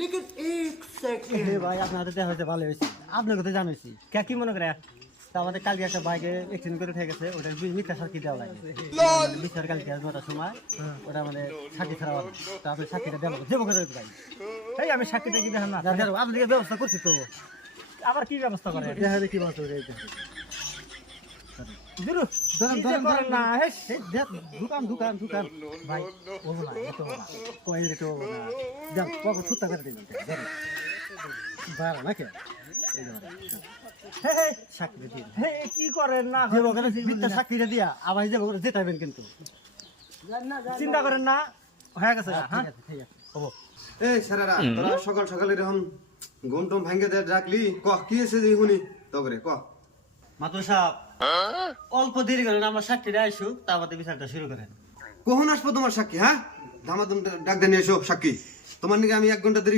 लेकिन एक सेकंड ভাই আপনাদের দেখা হয়েছে ভালো হয়েছে আপনার কথা জানাইছি কে কি মনে করে তা আমাদের কালকে একটা বাইকে অ্যাক্সিডেন্ট করে উঠে গেছে ওটার মিথ্যা সাক্ষী দেওয়া লাগে বিচার কালকে 9টার সময় ওটা মানে সাক্ষী ছাড়া হবে তা আপনি সাক্ষীটা দেবো দেবো করে ভাই এই আমি সাক্ষীটা কি দেখেন না আপনাদের ব্যবস্থা করছি তো আবার কি ব্যবস্থা করে দেখা দেখি ব্যবস্থা করে দুরু ধরেন, কি যে ধরেন, করেন না হেস দোকান ভাই বলবো না এত না কই রে তো না যান কখন সুতা করে দিন বাড়া না কে এই যে বাড়া। হে হে সাক্ষী দিন হে কি করেন না যে ওখানে মিথ্যা সাক্ষীটা দিয়া আবার যে ওখানে যেতাবেন কিন্তু চিন্তা করেন না হয়ে গেছে হ্যাঁ ঠিক আছে হবো এই সারারা তোরা সকাল সকাল এরকম ঘুম টুম ভাঙ্গে দে ডাকলি কহ কি এসে যে শুনি তো করে কহ মাতুর সাহেব অল্প দেরি করেন আমার সাক্ষীটা আইসুক তারপরে বিচারটা শুরু করেন কখন আসবো তোমার সাক্ষী হ্যাঁ ধামাধুম ডাক দিয়ে নিয়ে এসো সাক্ষী তোমার নাকি আমি 1 ঘন্টা দেরি